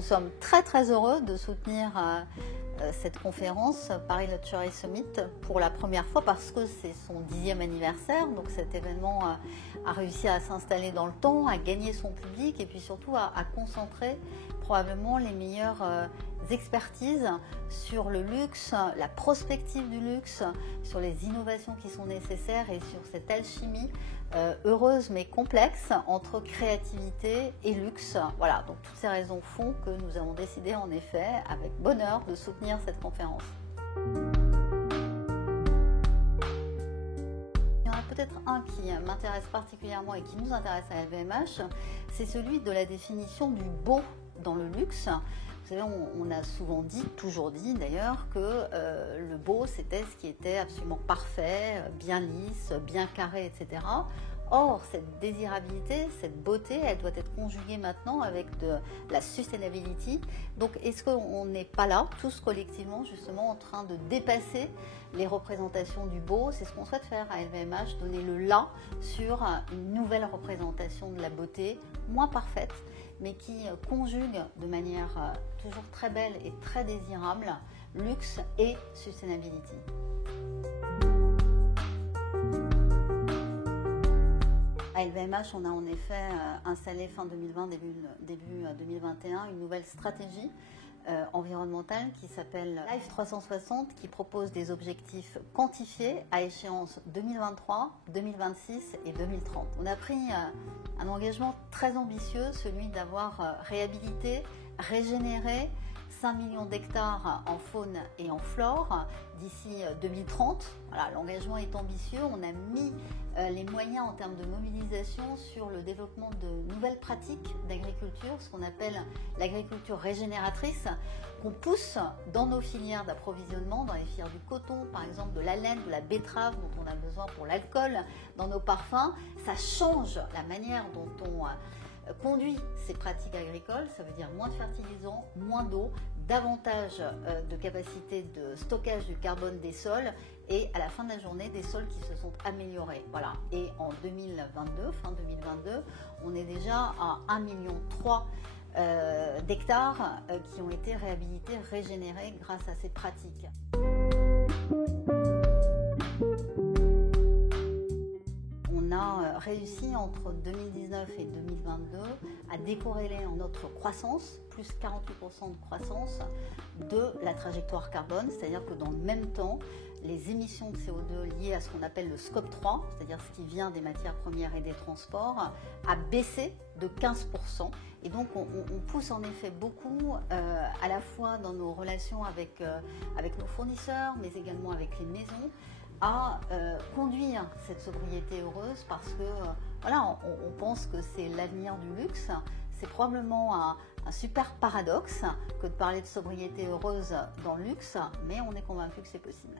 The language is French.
Nous sommes très heureux de soutenir cette conférence Paris Luxury Summit pour la première fois parce que c'est son 10e anniversaire. Donc cet événement a réussi à s'installer dans le temps, à gagner son public et puis surtout à concentrer probablement les meilleures expertises sur le luxe, la prospective du luxe, sur les innovations qui sont nécessaires et sur cette alchimie heureuse mais complexe entre créativité et luxe. Voilà, donc toutes ces raisons font que nous avons décidé en effet avec bonheur de soutenir cette conférence. Il y en a peut-être un qui m'intéresse particulièrement et qui nous intéresse à LVMH, c'est celui de la définition du beau dans le luxe. Vous savez, on a souvent dit, toujours dit d'ailleurs, que le beau c'était ce qui était absolument parfait, bien lisse, bien carré, etc. Or, cette désirabilité, cette beauté, elle doit être conjuguée maintenant avec de la sustainability. Donc, est-ce qu'on n'est pas là, tous collectivement, justement, en train de dépasser les représentations du beau? C'est ce qu'on souhaite faire à LVMH, donner le là sur une nouvelle représentation de la beauté, moins parfaite, mais qui conjugue de manière toujours très belle et très désirable luxe et sustainability. À LVMH, on a en effet installé fin 2020, début 2021, une nouvelle stratégie environnementale qui s'appelle Life 360, qui propose des objectifs quantifiés à échéance 2023, 2026 et 2030. On a pris un engagement très ambitieux, celui d'avoir réhabilité, régénéré 5 millions d'hectares en faune et en flore d'ici 2030. Voilà, l'engagement est ambitieux. On a mis les moyens en termes de mobilisation sur le développement de nouvelles pratiques d'agriculture, ce qu'on appelle l'agriculture régénératrice, qu'on pousse dans nos filières d'approvisionnement, dans les filières du coton, par exemple, de la laine, de la betterave dont on a besoin pour l'alcool, dans nos parfums. Ça change la manière dont on conduit ces pratiques agricoles, ça veut dire moins de fertilisants, moins d'eau, davantage de capacité de stockage du carbone des sols et à la fin de la journée des sols qui se sont améliorés. Voilà. Et en 2022, fin 2022, on est déjà à 1,3 million d'hectares qui ont été réhabilités, régénérés grâce à ces pratiques. On a réussi entre 2019 et 2022 à décorréler notre croissance, plus 48% de croissance, de la trajectoire carbone, c'est-à-dire que dans le même temps, les émissions de CO2 liées à ce qu'on appelle le scope 3, c'est-à-dire ce qui vient des matières premières et des transports, a baissé de 15%. Et donc on pousse en effet beaucoup à la fois dans nos relations avec nos fournisseurs, mais également avec les maisons, à conduire cette sobriété heureuse parce que voilà, on pense que c'est l'avenir du luxe. C'est probablement un super paradoxe que de parler de sobriété heureuse dans le luxe, mais on est convaincu que c'est possible.